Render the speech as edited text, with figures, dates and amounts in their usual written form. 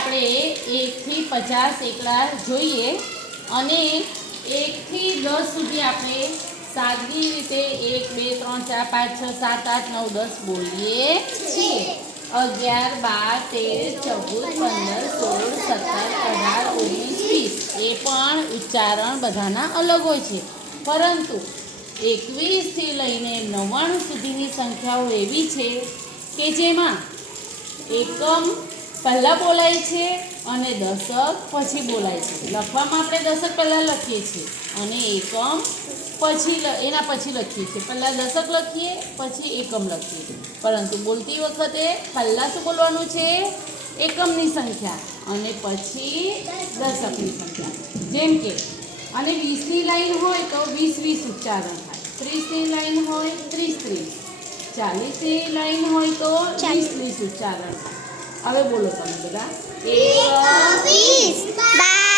આપણે 1 થી 50 એકડા જોઈએ અને 1 થી 10 સુધી આપણે સાદી રીતે 1 2 3 4 5 6 7 8 9 10 બોલીએ છીએ. 11 12 13 14 15 16 17 18 19 20 એ પણ ઉચ્ચારણ બધાના અલગ હોય છે. પરંતુ 21 થી લઈને 99 સુધીની સંખ્યાઓ એવી છે કે જેમાં એકમ પહેલાં બોલાય છે અને દશક પછી બોલાય છે. લખવામાં આપણે દશક પહેલાં લખીએ છીએ અને એકમ પછી એના પછી લખીએ છીએ. પહેલાં દશક લખીએ પછી એકમ લખીએ, પરંતુ બોલતી વખતે પહેલાં શું બોલવાનું છે? એકમની સંખ્યા અને પછી દશકની સંખ્યા. જેમ કે અને 20ની લાઈન હોય તો 20 20 ઉચ્ચારણ થાય, 30ની લાઈન હોય 30 30, 40ની લાઈન હોય તો 20 20 ઉચ્ચારણ થાય. હવે બોલો તમે બધા. 21 22